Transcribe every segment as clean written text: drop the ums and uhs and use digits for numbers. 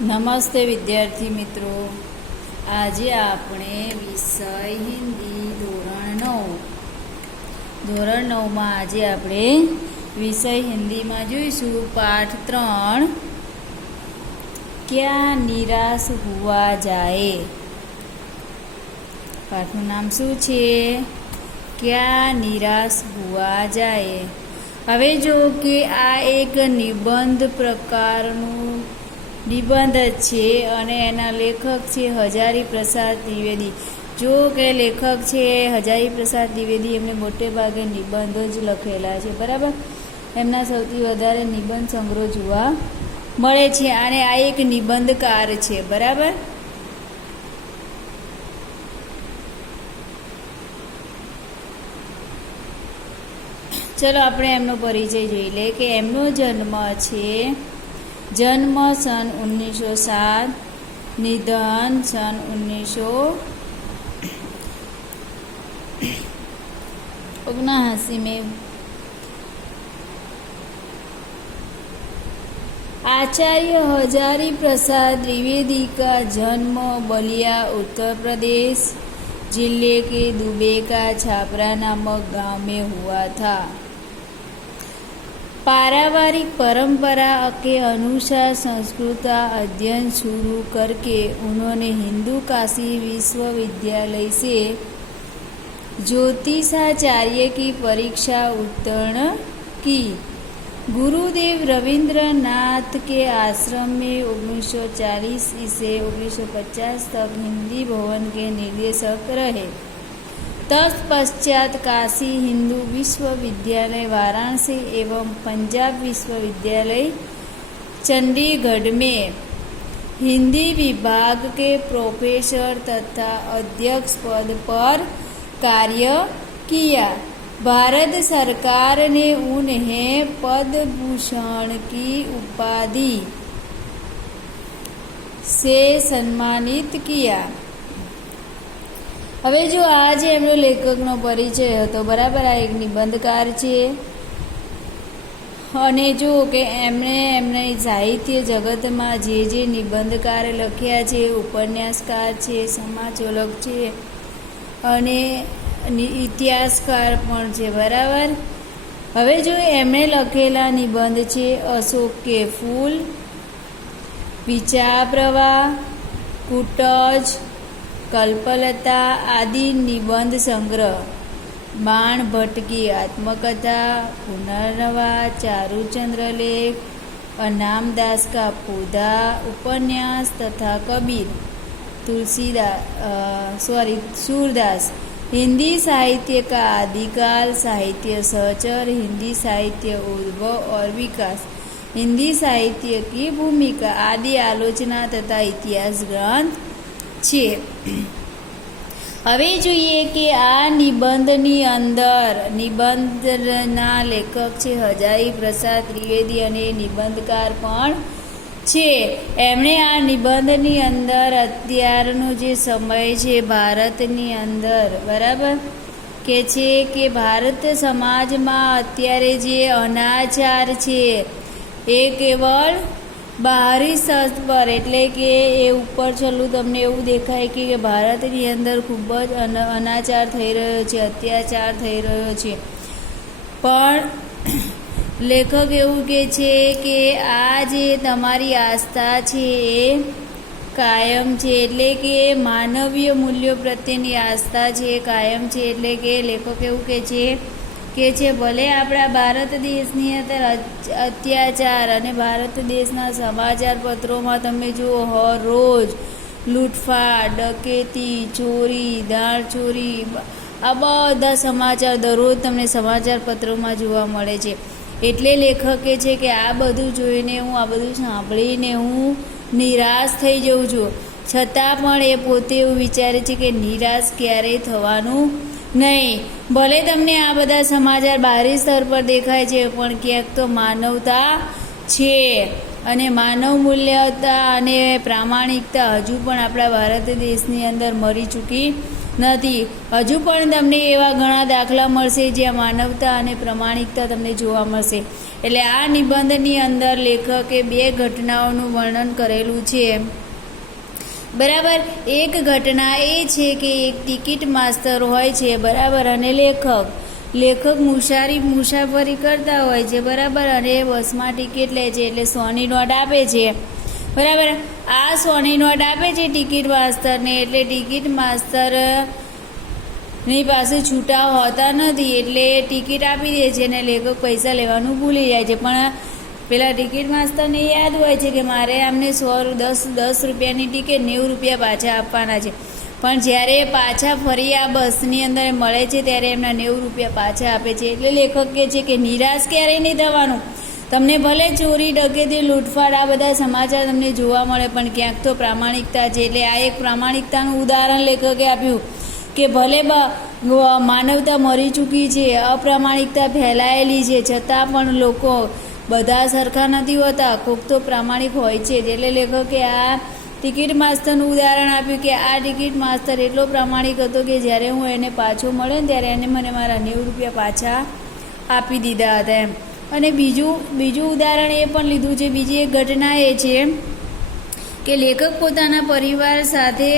નમસ્તે વિદ્યાર્થી મિત્રો, આજે આપણે વિષય હિન્દી ધોરણ 9માં આજે આપણે વિષય હિન્દીમાં જોઈશું પાઠ 3 ક્યા નિરાશ હુઆ જાએ। પાઠનું નામ શું છે? ક્યા નિરાશ હુઆ જાએ। હવે જો કે આ એક નિબંધ પ્રકારનું નિબંધ છે અને એના લેખક છે હજારી પ્રસાદ દ્વિવેદી। જો કે લેખક છે હજારી પ્રસાદ દ્વિવેદી, એમને મોટે ભાગે નિબંધો જ લખેલા છે, બરાબર। એમના સૌથી વધારે નિબંધ સંગ્રહ જોવા મળે છે અને આ એક નિબંધકાર છે, બરાબર। ચલો આપણે એમનો પરિચય જોઈ લે કે એમનો જન્મ છે સન 1907, નિધન સન 1979 में। आचार्य हजारी प्रसाद द्विवेदी का जन्म बलिया उत्तर प्रदेश जिले के दुबे का छापरा नामक गांव में हुआ था। पारिवारिक परंपरा के अनुसार संस्कृत अध्ययन शुरू करके उन्होंने हिंदू काशी विश्वविद्यालय से ज्योतिषाचार्य की परीक्षा उत्तीर्ण की। गुरुदेव रविंद्रनाथ के आश्रम में 1940 से 1950 तक हिंदी भवन के निर्देशक रहे। तत्पश्चात काशी हिंदू विश्वविद्यालय वाराणसी एवं पंजाब विश्वविद्यालय चंडीगढ़ में हिंदी विभाग के प्रोफेसर तथा अध्यक्ष पद पर कार्य किया। भारत सरकार ने उन्हें पद्म भूषण की उपाधि से सम्मानित किया। હવે જો આ જે એમનો લેખકનો પરિચય હતો, બરાબર। આ એક નિબંધકાર છે અને જો કે એમણે સાહિત્ય જગતમાં જે નિબંધકાર લખ્યા છે, ઉપન્યાસકાર છે, સમાજોલક છે અને ઇતિહાસકાર પણ છે, બરાબર। હવે જો એમણે લખેલા નિબંધ છે અશોક કે ફૂલ, વિચાર પ્રવાહ, કુટજ, कल्पलता आदि निबंध संग्रह, बाण भट्ट की आत्मकथा, पुनर्नवा, चारुचंद्र लेख, अनामदास का पौधा, उपन्यास तथा कबीर, सूरदास, हिंदी साहित्य का आदिकाल, साहित्य सहचर, हिंदी साहित्य उद्भव और विकास, हिंदी साहित्य की भूमिका आदि आलोचना तथा इतिहास ग्रंथ છે। હવે જોઈએ કે આ નિબંધના લેખક છે હજારી પ્રસાદ દ્વિવેદી અને નિબંધકાર પણ છે। એમણે આ નિબંધની અંદર અત્યારનો જે સમય છે ભારતની અંદર, બરાબર, કે છે કે ભારત સમાજમાં અત્યારે જે અનાચાર છે એ કેવળ બહારી સ્તર પર, એટલે કે એ ઉપર છેલ્લું તમને એવું દેખાય કે ભારતની અંદર ખૂબ જ અનાચાર થઈ રહ્યો છે, અત્યાચાર થઈ રહ્યો છે, પણ લેખક એવું કહે છે કે આ જે તમારી આસ્થા છે એ કાયમ છે, એટલે કે માનવીય મૂલ્યો પ્રત્યેની આસ્થા છે એ કાયમ છે। એટલે કે લેખક એવું કહે છે ભલે આપણા ભારત દેશની અંદર અત્યાચાર અને ભારત દેશના સમાચાર પત્રોમાં તમે જુઓ રોજ લૂંટફાટ, ડકેતી, ચોરી, દાણચોરી, આ બધા સમાચાર દરરોજ તમને સમાચાર પત્રોમાં જોવા મળે છે। એટલે લેખક કહે છે કે આ બધું જોઈને આ બધું સાંભળીને હું નિરાશ થઈ જાઉં છું, છતાં પણ એ પોતે એવું વિચારે છે કે નિરાશ ક્યારેય થવાનું નહીં। ભલે તમને આ બધા સમાચાર બહારી સ્તર પર દેખાય છે, પણ ક્યાંક તો માનવતા છે અને માનવ મૂલ્યતા અને પ્રામાણિકતા હજુ પણ આપણા ભારત દેશની અંદર મરી ચૂકી નથી। હજુ પણ તમને એવા ઘણા દાખલા મળશે જ્યાં માનવતા અને પ્રમાણિકતા તમને જોવા મળશે। એટલે આ નિબંધની અંદર લેખકે બે ઘટનાઓનું વર્ણન કરેલું છે, બરાબર। એક ઘટના એ છે કે એક ટિકિટ માસ્તર હોય છે, બરાબર, અને લેખક મુસાફરી કરતા હોય છે, બરાબર, અને બસમાં ટિકિટ લે છે, એટલે 100ની નોટ આપે છે, બરાબર। આ 100ની નોટ આપે છે ટિકિટ માસ્તરને, એટલે ટિકિટ માસ્તરની પાસે છૂટા હોતા નથી, એટલે ટિકિટ આપી દે છે અને લેખક પૈસા લેવાનું ભૂલી જાય છે। પણ પેલા ટિકિટ માસ્તરને યાદ હોય છે કે મારે આમને 10 રૂપિયાની ટિકિટ 90 રૂપિયા પાછા આપવાના છે, પણ જ્યારે પાછા ફરી આ બસની અંદર મળે છે ત્યારે એમના 90 રૂપિયા પાછા આપે છે। એટલે લેખક કહે છે કે નિરાશ ક્યારેય નહીં થવાનું। તમને ભલે ચોરી, ડકેતી, લૂંટફાટ આ બધા સમાચાર તમને જોવા મળે, પણ ક્યાંક તો પ્રામાણિકતા છે। એટલે આ એક પ્રામાણિકતાનું ઉદાહરણ લેખકે આપ્યું કે ભલે માનવતા મરી ચૂકી છે, અપ્રામાણિકતા ફેલાયેલી છે, છતાં પણ લોકો બધા સરખા નથી હોતા, કોક તો પ્રામાણિક હોય છે। એટલે લેખકે આ ટિકિટ માસ્તરનું ઉદાહરણ આપ્યું કે આ ટિકિટ માસ્તર એટલો પ્રામાણિક હતો કે જ્યારે હું એને પાછો મળે ને ત્યારે એને મને મારા 90 રૂપિયા પાછા આપી દીધા હતા એમ। અને બીજું ઉદાહરણ એ પણ લીધું છે, બીજી એક ઘટના એ છે કે લેખક પોતાના પરિવાર સાથે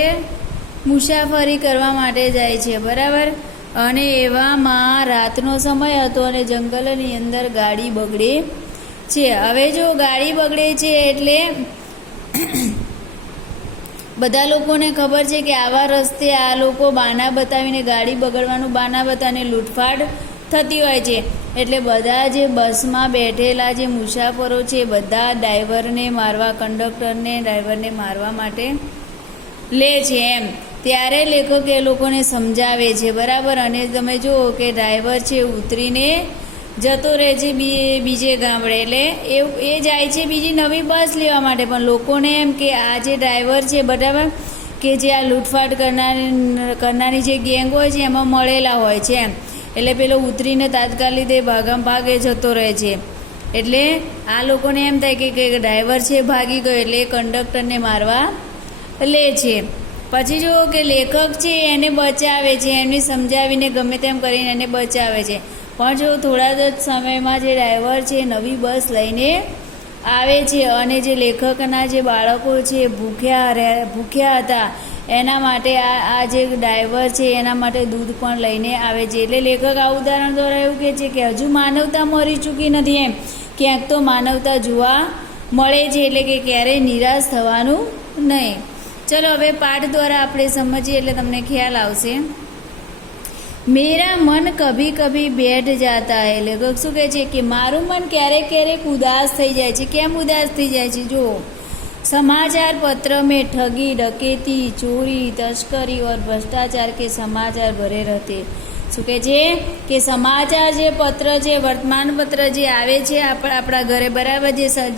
મુસાફરી કરવા માટે જાય છે, બરાબર, અને એવામાં રાતનો સમય હતો અને જંગલની અંદર ગાડી બગડે છે। હવે જો ગાડી બગડે છે એટલે બધા લોકોને ખબર છે કે આવા રસ્તે આ લોકો બહાના બતાવીને ગાડી બગડવાનું બહાના બતાવીને લૂંટફાટ થતી હોય છે। એટલે બધા જે બસમાં બેઠેલા જે મુસાફરો છે બધા ડ્રાઈવરને મારવા, ડ્રાઈવરને મારવા માટે લે છે એમ। ત્યારે લેખક એ લોકોને સમજાવે છે, બરાબર, અને તમે જુઓ કે ડ્રાઈવર છે ઉતરીને જતો રહે છે બીજે ગામડે, એટલે એ જાય છે બીજી નવી બસ લેવા માટે, પણ લોકોને એમ કે આ જે ડ્રાઈવર છે, બરાબર, કે જે આ લૂંટફાટ કરનારી જે ગેંગ હોય છે એમાં મળેલા હોય છે એમ। એટલે પેલો ઉતરીને તાત્કાલિક તે ભાગે જતો રહે છે। એટલે આ લોકોને એમ થાય કે ડ્રાઈવર છે ભાગી ગયો, એટલે કંડક્ટરને મારવા લે છે। પછી જુઓ કે લેખક છે એને બચાવે છે, એમને સમજાવીને ગમે તેમ કરીને એને બચાવે છે, પણ જો થોડા જ સમયમાં જે ડ્રાઈવર છે નવી બસ લઈને આવે છે અને જે લેખકના જે બાળકો છે ભૂખ્યા હતા એના માટે આ જે ડ્રાઈવર છે એના માટે દૂધ પણ લઈને આવે છે। એટલે લેખક આ ઉદાહરણ દ્વારા એવું કહે છે કે હજુ માનવતા મરી ચૂકી નથી એમ, ક્યાંક તો માનવતા જોવા મળે છે, એટલે કે ક્યારેય નિરાશ થવાનું નહીં। ચલો હવે પાઠ દ્વારા આપણે સમજીએ એટલે તમને ખ્યાલ આવશે। મેરા મન કભી કભી બેઠ જાતા હૈ। લેખક શું કહે છે કે મારું મન ક્યારેક ઉદાસ થઈ જાય છે। કેમ ઉદાસ થઈ જાય છે? જો समाचार पत्र में ठगी, डकैती, चोरी, तस्करी और भ्रष्टाचार के समाचार भरे रहते। શું કહે છે કે સમાચાર જે પત્ર છે, વર્તમાન પત્ર જે આવે છે આપણા ઘરે, બરાબર,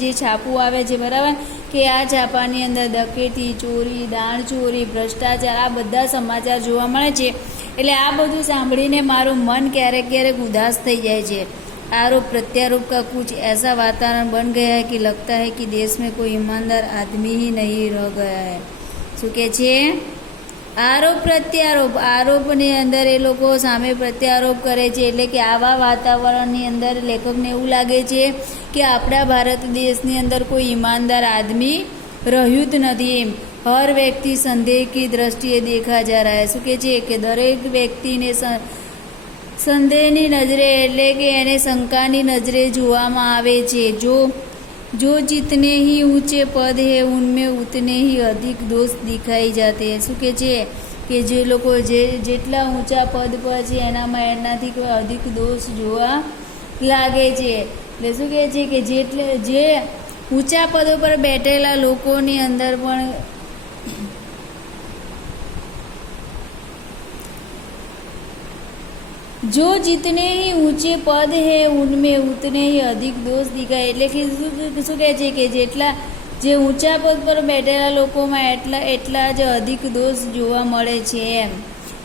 જે છાપું આવે છે, બરાબર, કે આ છાપાની અંદર ડકેતી, ચોરી, દાણચોરી, ભ્રષ્ટાચાર આ બધા સમાચાર જોવા મળે છે। એટલે આ બધું સાંભળીને મારું મન ક્યારેક ઉદાસ થઈ જાય છે। आरोप प्रत्यारोप का कुछ ऐसा वातावरण बन गया है कि लगता है कि देश में कोई ईमानदार आदमी ही नहीं रह गया है। શું કહે છે? આરોપ પ્રત્યારોપ, આરોપની અંદર એ લોકો સામે પ્રત્યારોપ કરે છે, એટલે કે આવા વાતાવરણની અંદર લેખકને એવું લાગે છે કે આપણા ભારત દેશની અંદર કોઈ ઈમાનદાર આદમી રહ્યું જ નથી એમ। હર વ્યક્તિ સંદેહ की दृष्टिए देखा जा रहा है। શું કહે છે કે દરેક વ્યક્તિને સંદેહની નજરે એટલે કે એને શંકાની નજરે જોવામાં આવે છે। जो जितने ही ऊंचे पद है उनमें उतने ही अधिक दोष दिखाई जाते हैं। શું કહે છે કે જે લોકો જેટલા ઊંચા પદ પર છે એનામાં એનાથી કોઈ અધિક દોષ જોવા લાગે છે। એટલે શું કહે છે કે જે ઊંચા પદો પર બેઠેલા લોકોની અંદર પણ जो जितने ही ऊंचे पद है उनमें उतने ही अधिक दोष दिखाય। એટલે કે શું કહે છે કે જે ઊંચા પદ પર બેઠેલા લોકોમાં એટલા જ અધિક દોષ જોવા મળે છે એમ।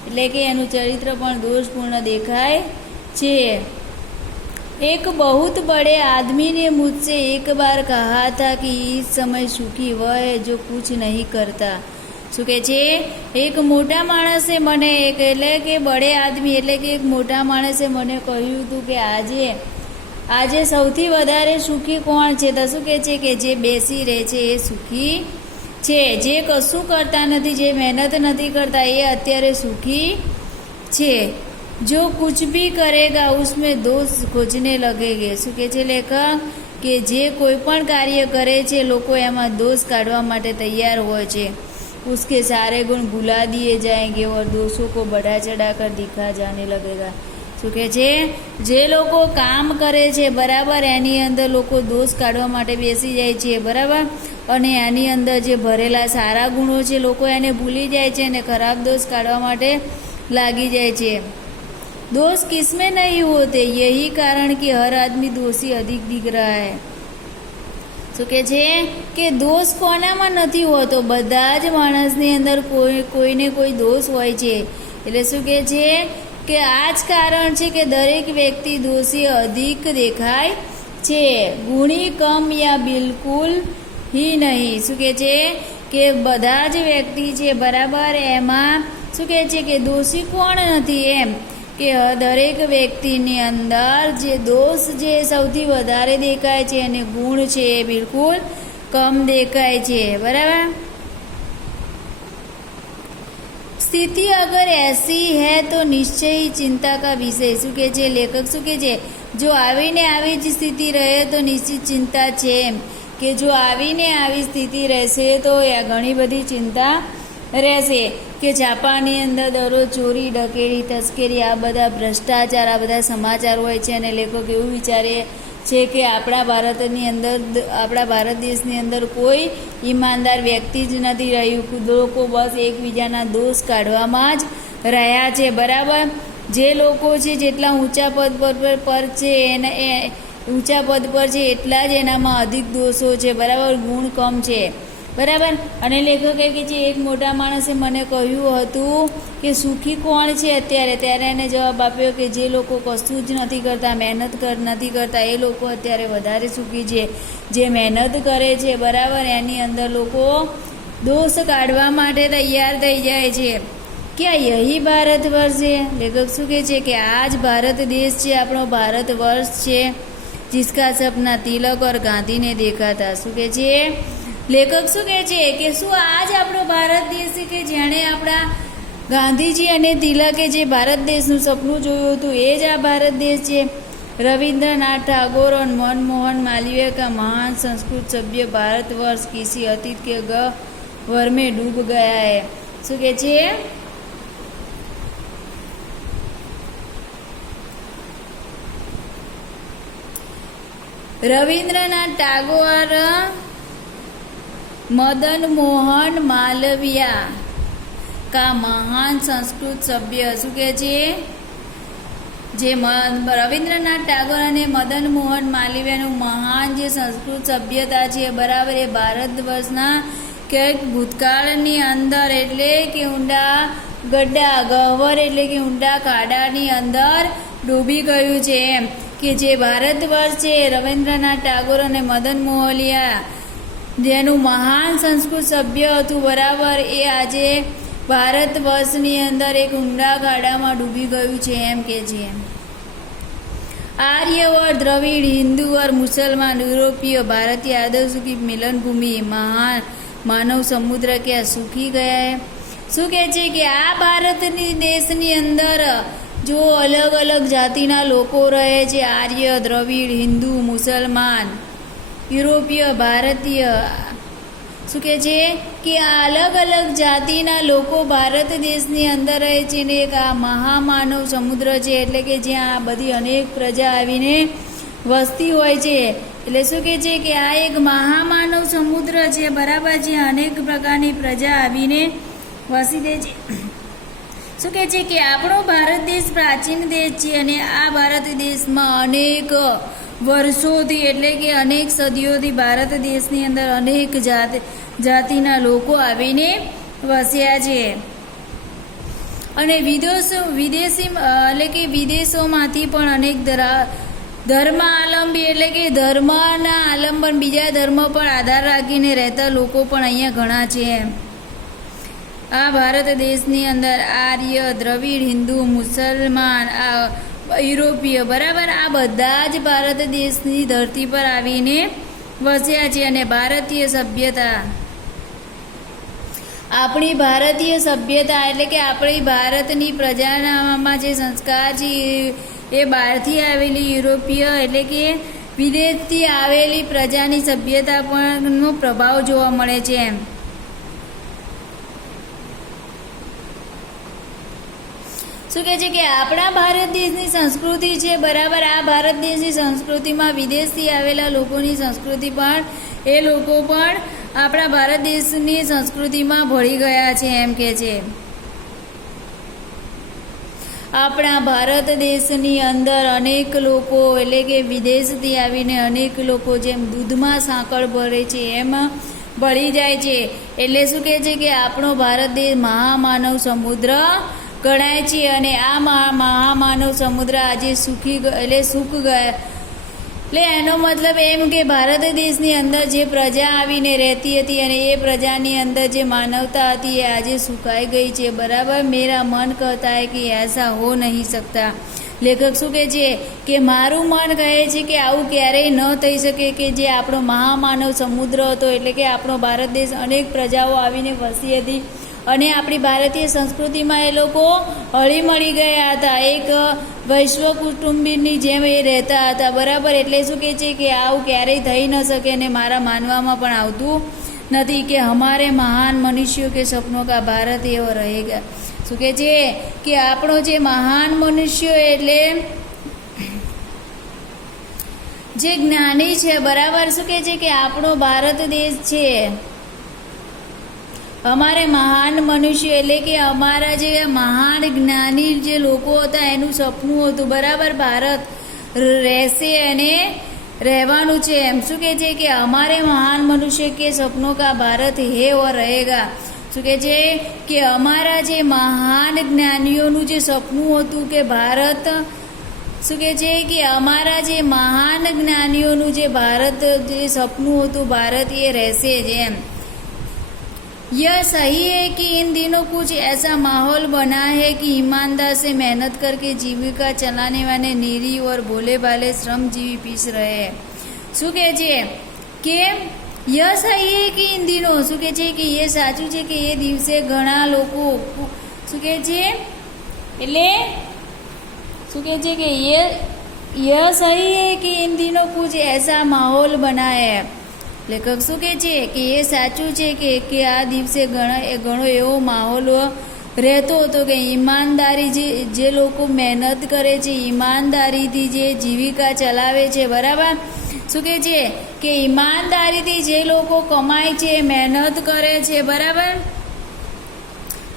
એટલે કે એનું ચરિત્ર પણ દોષપૂર્ણ દેખાય છે। एक बहुत बड़े आदमी ने मुझसे एक बार कहा था कि इस समय सुखी वह है जो कुछ नहीं करता। શું કહે છે? એક મોટા માણસે મને એટલે કે બડે આદમી એટલે કે એક મોટા માણસે મને કહ્યું હતું કે આજે સૌથી વધારે સુખી કોણ છે? તો શું કહે છે કે જે બેસી રહે છે એ સુખી છે, જે કશું કરતા નથી, જે મહેનત નથી કરતા એ અત્યારે સુખી છે। जो कुछ भी करेगा उसमें दोष खोजने लगेंगे। શું કહે છે લેખક કે જે કોઈ પણ કાર્ય કરે છે લોકો એમાં દોષ કાઢવા માટે તૈયાર હોય છે। उसके सारे गुण भुला दिए जाएंगे और दोषों को बढ़ा चढ़ा कर दिखा जाने लगेगा। શું કહે છે? જે લોકો કામ કરે છે બરાબર એની અંદર લોકો દોષ કાઢવા માટે બેસી જાય છે બરાબર, અને એની અંદર જે ભરેલા સારા ગુણો છે લોકો એને ભૂલી જાય છે અને ખરાબ દોષ કાઢવા માટે લાગી જાય છે। दोष किसमें नहीं होते, यही कारण कि हर आदमी दोषी अधिक दिख रहा है। શું કહે છે કે દોષ કોનામાં નથી હોતો? બધા જ માણસની અંદર કોઈને કોઈ દોષ હોય છે। એટલે શું કહે છે કે આ જ કારણ છે કે દરેક વ્યક્તિ દોષી અધિક દેખાય છે, ગુણી કમ યા બિલકુલ ही नहीं। શું કહે છે કે બધા જ વ્યક્તિ છે બરાબર, એમાં શું કહે છે કે દોષી કોણ નથી, એમ કે દરેક વ્યક્તિની અંદર જે દોષ જે સૌથી વધારે દેખાય છે અને ગુણ છે એ બિલકુલ કમ દેખાય છે બરાબર। स्थिति अगर ऐसी है तो निश्चय ही चिंता का विषय। શું કહે છે લેખક? શું કહે છે? જો આવીને આવી જ સ્થિતિ રહે તો નિશ્ચિત ચિંતા છે, એમ કે જો આવીને આવી સ્થિતિ રહેશે તો ઘણી બધી ચિંતા રહેશે। કે જાપાનની અંદર દરરોજ ચોરી, ડકેરી, તસ્કરી, આ બધા ભ્રષ્ટાચાર, આ બધા સમાચાર હોય છે અને લેખક એવું વિચારે છે કે આપણા ભારત દેશની અંદર કોઈ ઈમાનદાર વ્યક્તિ જ નથી રહ્યું। લોકો બસ એકબીજાના દોષ કાઢવામાં જ રહ્યા છે બરાબર। જે લોકો છે જેટલા ઊંચા પદ પર છે ઊંચા પદ પર છે એટલા જ એનામાં અધિક દોષો છે બરાબર, ગુણ કમ છે બરાબર। અને લેખકે કે છે એક મોટા માણસે મને કહ્યું હતું કે સુખી કોણ છે અત્યારે? ત્યારે એને જવાબ આપ્યો કે જે લોકો કશું જ નથી કરતા, મહેનત નથી કરતા એ લોકો અત્યારે વધારે સુખી છે। જે મહેનત કરે છે બરાબર એની અંદર લોકો દોષ કાઢવા માટે તૈયાર થઈ જાય છે। क्या यही भारत वर्ष है? लेखक શું કહે છે કે આ જ ભારત દેશ છે, આપણો ભારત વર્ષ છે, जिसका सपना तिलक और गांधी ने देखा था। શું કહે છે લેખક? શું કહે છે કે શું આ જ આપણો ભારત દેશ છે કે જેણે આપણા ગાંધીજી અને તિલકે જે ભારત દેશનું સપનું જોયું હતું એ જ આ ભારત દેશ છે। रविंद्रनाथ टैगोर और मनमोहन मालवीय का महान संस्कृत सभ्य भारतवर्ष किसी अतीत के गह्वर में डूब गया है। શું કહે છે? रविंद्रनाथ टैगोर, मदन मोहन मालवीय का महान संस्कृत सभ्य। શું કહે છે? જે રવિન્દ્રનાથ ટાગોર અને મદન મોહન માલવીયનું મહાન જે સંસ્કૃત સભ્યતા છે બરાબર, એ ભારત વર્ષના ક્યાંક ભૂતકાળની અંદર એટલે કે ઊંડા ગહ્વર એટલે કે ઊંડા ખાડાની અંદર ડૂબી ગયું છે, એમ કે જે ભારત વર્ષ છે રવિન્દ્રનાથ ટાગોર અને મદન મોહલિયા જેનું મહાન સંસ્કૃત સભ્ય હતું બરાબર, એ આજે ભારત વર્ષની અંદર એક ઊંડા ખાડામાં ડૂબી ગયું છે, એમ કે છે। आर्य और द्रविड़, हिंदू और मुसलमान, यूरोपीय, भारतीय आदर्शों की मिलन भूमि महान मानव समुद्र क्या सूखी गया है। શું કહે છે કે આ ભારતની દેશની અંદર જો અલગ અલગ જાતિના લોકો રહે છે, આર્ય, દ્રવિડ, હિન્દુ, મુસલમાન, યુરોપીય, ભારતીય, શું કહે છે કે આ અલગ અલગ જાતિના લોકો ભારત દેશની અંદર રહે છે ને એક આ મહામાનવ સમુદ્ર છે એટલે કે જ્યાં આ બધી અનેક પ્રજા આવીને વસતી હોય છે। એટલે શું કહે છે કે આ એક મહામાનવ સમુદ્ર છે બરાબર, જ્યાં અનેક પ્રકારની પ્રજા આવીને વસી દે છે। શું કહે છે કે આપણો ભારત દેશ પ્રાચીન દેશ છે અને આ ભારત દેશમાં અનેક વર્ષોથી એટલે કે અનેક સદીઓથી ભારત દેશની અંદર અનેક જાતિના લોકો આવીને વસ્યા છે અને વિદેશી એટલે કે વિદેશોમાંથી પણ અનેક ધર્માવલંબી એટલે કે ધર્મના આલંબન બીજા ધર્મ પર આધાર રાખીને રહેતા લોકો પણ અહીંયા ઘણા છે। આ ભારત દેશની અંદર આર્ય, દ્રવિડ, હિન્દુ, મુસલમાન, યુરોપીય, બરાબર, આ બધા જ ભારત દેશની ધરતી પર આવીને વસ્યા છે. અને ભારતીય સભ્યતા, આપણી ભારતીય સભ્યતા એટલે કે આપણી ભારતની પ્રજાનામાં જે સંસ્કાર છે એ બહારથી આવેલી યુરોપીય એટલે કે વિદેશથી આવેલી પ્રજાની સભ્યતા પરનો પ્રભાવ જોવા મળે છે. શું કહે છે કે આપણા ભારત દેશની સંસ્કૃતિ છે, બરાબર, આ ભારત દેશની સંસ્કૃતિમાં વિદેશથી આવેલા લોકોની સંસ્કૃતિ પણ એ લોકો પણ આપણા ભારત દેશની સંસ્કૃતિમાં ભળી ગયા છે એમ કે છે. આપણા ભારત દેશની અંદર અનેક લોકો એટલે કે વિદેશથી આવીને અનેક લોકો જેમ દૂધમાં સાંકળ ભરે છે એમ ભળી જાય છે. એટલે શું કહે છે કે આપણો ભારત દેશ મહામાનવ સમુદ્ર ગણાય છે. અને આ મહામાનવ સમુદ્ર આજે સુકી ગયા એટલે એનો મતલબ એમ કે ભારત દેશની અંદર જે પ્રજા આવીને રહેતી હતી અને એ પ્રજાની અંદર જે માનવતા હતી એ આજે સુકાઈ ગઈ છે, બરાબર. મેરા મન કહેતા હૈ કે એસા હો નહીં શકતા. લેખક શું કહે છે કે મારું મન કહે છે કે આવું ક્યારેય ન થઈ શકે કે જે આપણો મહામાનવ સમુદ્ર હતો એટલે કે આપણો ભારત દેશ અનેક પ્રજાઓ આવીને વસી હતી અને આપણી ભારતીય સંસ્કૃતિમાં એ લોકો હળીમળી ગયા હતા, એક વૈશ્વ કુટુંબીની જેમ એ રહેતા હતા, બરાબર. એટલે શું કહે છે કે આવું ક્યારેય થઈ ન શકે અને મારા માનવામાં પણ આવતું નથી કે હમારે મહાન મનુષ્યો કે સપનો કા ભારત એવો રહેગા. શું કહે છે કે આપણો જે મહાન મનુષ્યો એટલે જે જ્ઞાની છે, બરાબર. શું કહે છે કે આપણો ભારત દેશ છે, અમારે મહાન મનુષ્ય એટલે કે અમારા જે મહાન જ્ઞાની જે લોકો હતા એનું સપનું હતું, બરાબર, ભારત રહેશે અને રહેવાનું છે એમ. શું કહે છે કે અમારે મહાન મનુષ્ય કે સપનો કા ભારત હે ઓર રહેગા. શું કહે છે કે અમારા જે મહાન જ્ઞાનીઓનું જે સપનું હતું કે ભારત, શું કહે છે કે અમારા જે મહાન જ્ઞાનીઓનું જે ભારત જે સપનું હતું ભારત એ રહેશે જ એમ. यह सही है कि इन दिनों कुछ ऐसा माहौल बना है कि ईमानदार से मेहनत करके जीविका चलाने वाले निरी और भोले भाले श्रमजीवी पीस रहे हैं. શું કહે છે કે યહ સહી હે કે ઇન દિનો, શું કહે છે કે એ સાચું છે કે એ દિવસે ઘણા લોકો, શું કહે છે એટલે શું કહે છે કે યહ સહી હે કે ઇન દિનો કુછ ऐसा माहौल बना है. લેખક શું કહે છે કે એ સાચું છે કે આ દિવસે ઘણો એવો માહોલ રહેતો હતો કે ઈમાનદારી જે લોકો મહેનત કરે છે, ઈમાનદારીથી જે જીવિકા ચલાવે છે, બરાબર. શું કહે છે કે ઈમાનદારીથી જે લોકો કમાય છે, મહેનત કરે છે, બરાબર,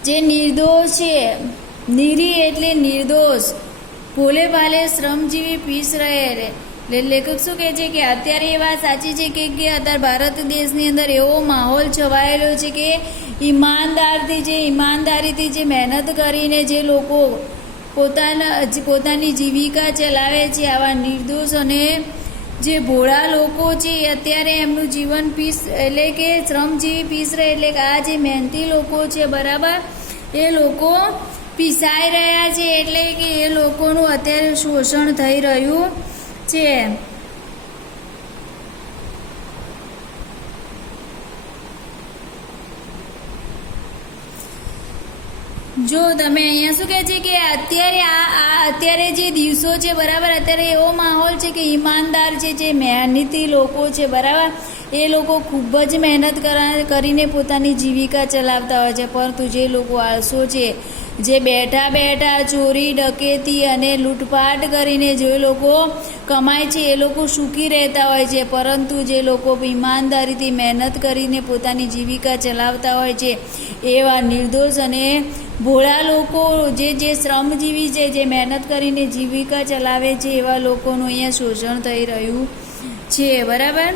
જે નિર્દોષ છે, નિરી એટલે નિર્દોષ, ભોલે ભાલે શ્રમજીવી પીસ રહે. લેખક શું કહે છે કે અત્યારે એ વાત સાચી છે કે અત્યારે ભારત દેશની અંદર એવો માહોલ છવાયેલો છે કે ઈમાનદારીથી જે મહેનત કરીને જે લોકો પોતાની જીવિકા ચલાવે છે, આવા નિર્દોષ અને જે ભોળા લોકો છે અત્યારે એમનું જીવન પીસ એટલે કે શ્રમજીવી પીસ રહે એટલે કે આ જે મહેનતી લોકો છે, બરાબર, એ લોકો પીસાઈ રહ્યા છે એટલે કે એ લોકોનું અત્યારે શોષણ થઈ રહ્યું છે. જો તમે અહીંયા શું કહે છે કે અત્યારે જે દિવસો છે, બરાબર, અત્યારે એવો માહોલ છે કે ઈમાનદાર છે, જે મહેનતી લોકો છે, બરાબર, એ લોકો ખૂબ જ મહેનત કરીને પોતાની જીવિકા ચલાવતા હોય છે, પરંતુ જે લોકો આળસો છે, જે બેઠા ચોરી ડકેતી અને લૂંટફાટ કરીને જે લોકો કમાય છે એ લોકો સુખી રહેતા હોય છે, પરંતુ જે લોકો ઈમાનદારીથી મહેનત કરીને પોતાની જીવિકા ચલાવતા હોય છે એવા નિર્દોષ અને ભોળા લોકો જે શ્રમજીવી છે, જે મહેનત કરીને જીવિકા ચલાવે છે એવા લોકોનું અહીંયા શોષણ થઈ રહ્યું છે, બરાબર.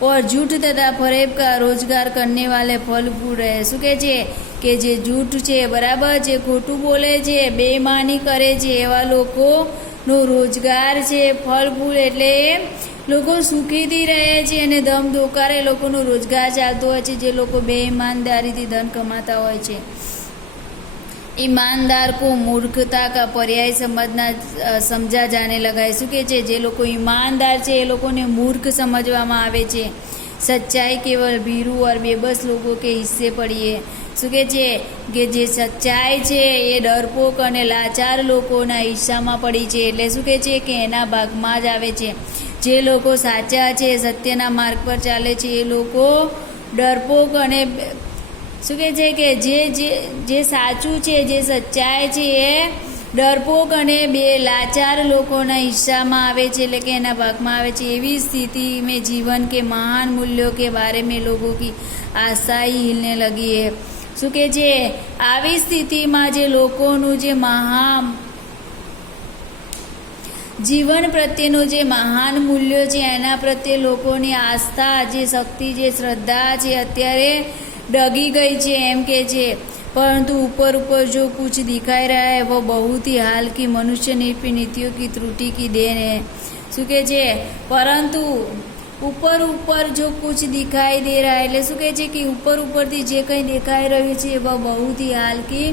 और झूठ तथा फरेब का रोजगार करने वाले फल फूल रहे. શું કહે છે કે જે જૂઠ છે, બરાબર, જે ખોટું બોલે છે, બેઈમાની કરે છે એવા લોકોનો રોજગાર છે, ફળ ફૂલ એટલે લોકો સુખીથી રહે છે અને ધમ ધોકારે લોકોનો રોજગાર ચાલતો હોય છે, જે લોકો બેઈમાનદારીથી ધન કમાતા હોય છે। ईमानदार को मूर्खता का पर्याय समझा जाने लगा है। શું કે છે, જે લોકો ઈમાનદાર છે એ લોકોને મૂર્ખ સમજવામાં આવે છે। सच्चाई केवल भीरू और बेबस लोगों के हिस्से पड़ी है। શું કે છે કે જે સચ્ચાઈ છે એ ડરપોક અને લાચાર લોકોના હિસ્સામાં પડી છે, એટલે શું કે છે કે એના ભાગમાં જ આવે છે। જે લોકો સાચા છે, સત્યના માર્ગ પર ચાલે છે, એ લોકો ડરપોક અને શું કહે છે કે જે સાચું છે, જે સચ્ચાઈ છે એ डरपोक અને બે લાચાર લોકોના હિસ્સામાં આવે છે, એટલે કે એના ભાગમાં આવે છે। એવી સ્થિતિ में जीवन के महान मूल्यों के बारे में लोगों की आशा ही हिलने लगी है। શું કે છે, આવી સ્થિતિમાં જે લોકોનું જે જીવન પ્રત્યેનું જે મહાન મૂલ્યો છે એના પ્રત્યે લોકોની આસ્થા, જે શક્તિ, જે શ્રદ્ધા છે અત્યારે ડગી ગઈ છે એમ કે છે। परंतु ऊपर ऊपर जो कुछ दिखाई रहा है वो बहुत ही हाल की मनुष्य निर्मित नीतियों की त्रुटि की देन है। શું કે છે, પરંતુ ઉપર ઉપર જો कुछ दिखाई दे रहा है એટલે શું કહે છે કે ઉપર ઉપરથી જે કંઈ દેખાઈ રહ્યું છે वो बहुत ही हाल की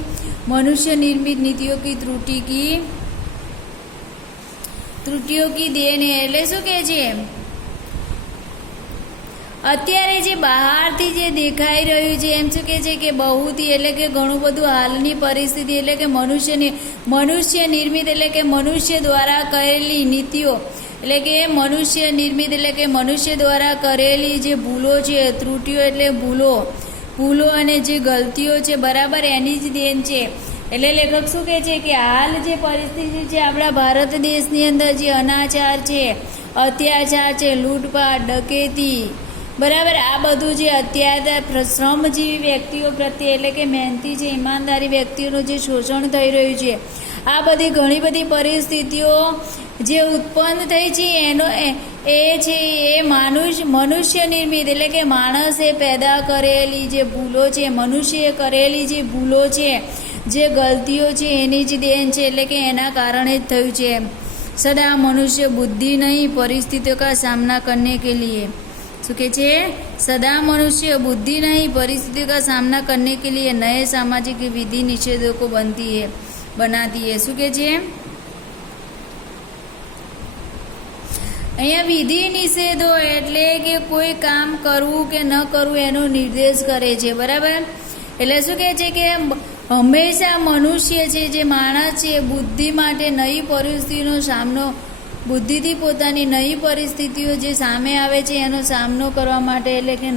मनुष्य निर्मित नीतियों की त्रुटियों की देन है। એટલે શું કહે છે, અત્યારે જે બહારથી જે દેખાઈ રહ્યું છે એમ શું કહે છે કે બહુથી એટલે કે ઘણું બધું હાલની પરિસ્થિતિ એટલે કે મનુષ્ય નિર્મિત એટલે કે મનુષ્ય દ્વારા કરેલી નીતિઓ એટલે કે મનુષ્ય નિર્મિત એટલે કે મનુષ્ય દ્વારા કરેલી જે ભૂલો છે, ત્રુટિઓ એટલે ભૂલો અને જે ગલતીઓ છે બરાબર એની જ દેન છે। એટલે લેખક શું કહે છે કે હાલ જે પરિસ્થિતિ છે આપણા ભારત દેશની અંદર જે અનાચાર છે, અત્યાચાર છે, લૂંટપાટ, ડકેતી બરાબર આ બધું જે અત્યારે શ્રમજીવી વ્યક્તિઓ પ્રત્યે એટલે કે મહેનતી છે, ઈમાનદારી વ્યક્તિઓનું જે શોષણ થઈ રહ્યું છે, આ બધી ઘણી બધી પરિસ્થિતિઓ જે ઉત્પન્ન થઈ છે એ મનુષ્ય નિર્મિત એટલે કે માણસે પેદા કરેલી જે ભૂલો છે, મનુષ્યએ કરેલી જે ભૂલો છે, જે ગલતીઓ છે એની જ દેન છે, એટલે કે એના કારણે જ થયું છે। સદા મનુષ્ય બુદ્ધિ નહીં परिस्थितियों का सामना करने के लिए શું કે છે, सदा मनुष्य बुद्धि नहीं परिस्थितियों का सामना करने के लिए नए सामाजिक विधि निषेधों को बनाती है। શું કે છે, અહીંયા વિધિ નિષેધો એટલે કે કોઈ કામ કરવું કે ન કરવું એનો નિર્દેશ કરે છે બરાબર। એટલે શું કહે છે કે હંમેશા મનુષ્ય છે, જે માણસ છે, બુદ્ધિ માટે નવી પરિસ્થિતિનો સામનો બુદ્ધિથી પોતાની નવી પરિસ્થિતિઓ જે સામે આવે છે એનો સામનો કરવા માટે એટલે કે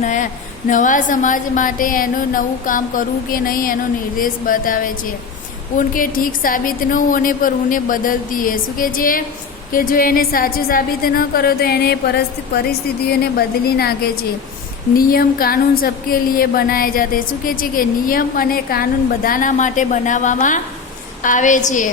નવા સમાજ માટે એનું નવું કામ કરવું કે નહીં એનો નિર્દેશ બતાવે છે। ઉનકે ઠીક સાબિત ન હોને પર ઉन्हें બદલતી है। શું કે છે કે જો એને સાચું સાબિત ન કરો તો એને પરિસ્થિતિઓને બદલી નાખે છે। નિયમ કાનૂન સબકે લીએ બનાએ જાતે। શું કે છે કે નિયમ અને કાનૂન બધાના માટે બનાવવામાં આવે છે।